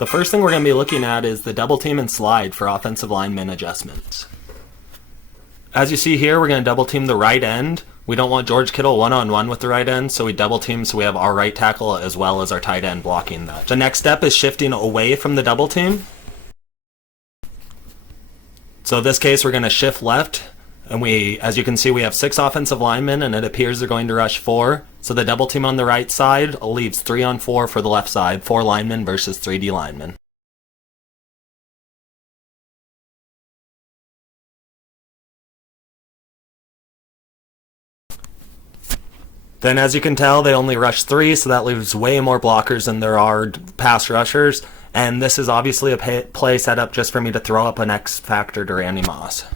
The first thing we're going to be looking at is the double team and slide for offensive lineman adjustments. As you see here, we're going to double team the right end. We don't want George Kittle one-on-one with the right end, so we double team so we have our right tackle as well as our tight end blocking that. The next step is shifting away from the double team. So in this case, we're going to shift left, and as you can see, we have 6 offensive linemen, and it appears they're going to rush 4. So the double team on the right side leaves 3 on 4 for the left side, 4 linemen versus 3 D linemen. Then as you can tell, they only rush 3, so that leaves way more blockers than there are pass rushers. And this is obviously a play set up just for me to throw up an X factor to Randy Moss.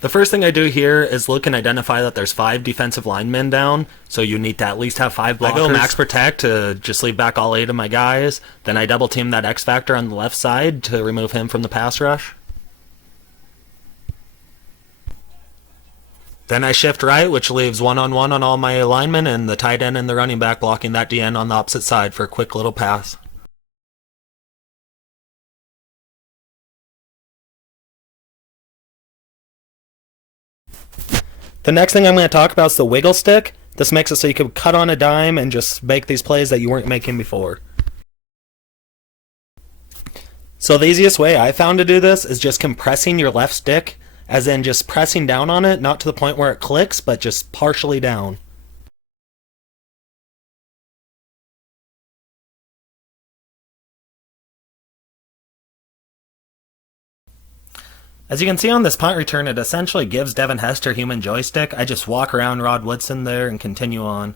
The first thing I do here is look and identify that there's 5 defensive linemen down, so you need to at least have 5 blockers. I go max protect to just leave back all 8 of my guys. Then I double team that X factor on the left side to remove him from the pass rush. Then I shift right, which leaves one-on-one on all my linemen and the tight end and the running back blocking that DN on the opposite side for a quick little pass. The next thing I'm going to talk about is the wiggle stick. This makes it so you can cut on a dime and just make these plays that you weren't making before. So the easiest way I found to do this is just compressing your left stick, as in just pressing down on it, not to the point where it clicks, but just partially down. As you can see on this punt return, it essentially gives Devin Hester human joystick. I just walk around Rod Woodson there and continue on.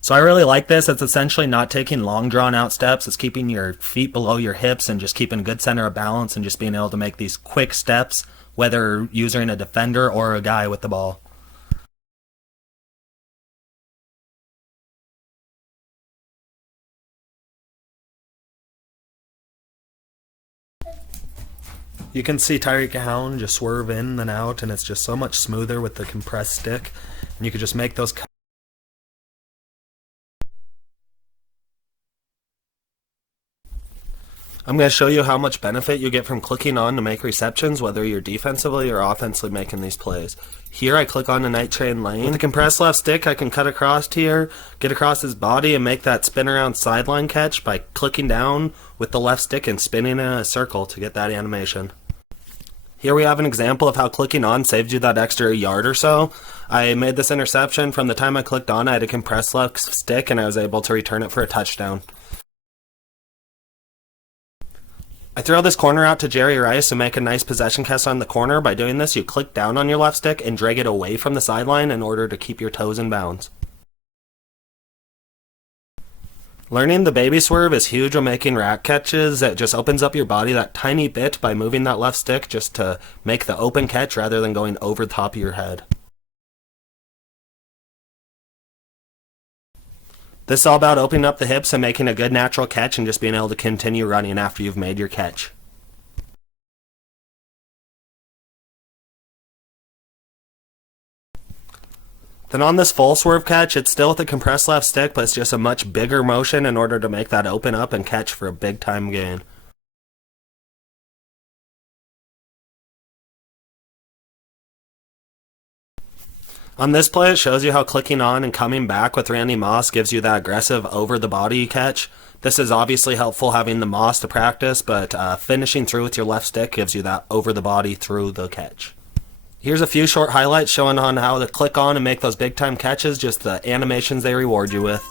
So I really like this. It's essentially not taking long drawn out steps. It's keeping your feet below your hips and just keeping a good center of balance and just being able to make these quick steps, whether using a defender or a guy with the ball. You can see Tyreek Hound just swerve in and out, and it's just so much smoother with the compressed stick, and you can just make those. I'm going to show you how much benefit you get from clicking on to make receptions, whether you're defensively or offensively making these plays. Here I click on the night train lane. With the compressed left stick, I can cut across here, get across his body, and make that spin around sideline catch by clicking down with the left stick and spinning in a circle to get that animation. Here we have an example of how clicking on saves you that extra yard or so. I made this interception. From the time I clicked on, I had a compressed left stick, and I was able to return it for a touchdown. I throw this corner out to Jerry Rice and make a nice possession catch on the corner. By doing this, you click down on your left stick and drag it away from the sideline in order to keep your toes in bounds. Learning the baby swerve is huge when making rack catches. It just opens up your body that tiny bit by moving that left stick just to make the open catch rather than going over the top of your head. This is all about opening up the hips and making a good natural catch and just being able to continue running after you've made your catch. Then on this full swerve catch, it's still with a compressed left stick, but it's just a much bigger motion in order to make that open up and catch for a big time gain. On this play, it shows you how clicking on and coming back with Randy Moss gives you that aggressive over-the-body catch. This is obviously helpful having the Moss to practice, but finishing through with your left stick gives you that over-the-body through the catch. Here's a few short highlights showing on how to click on and make those big-time catches, just the animations they reward you with.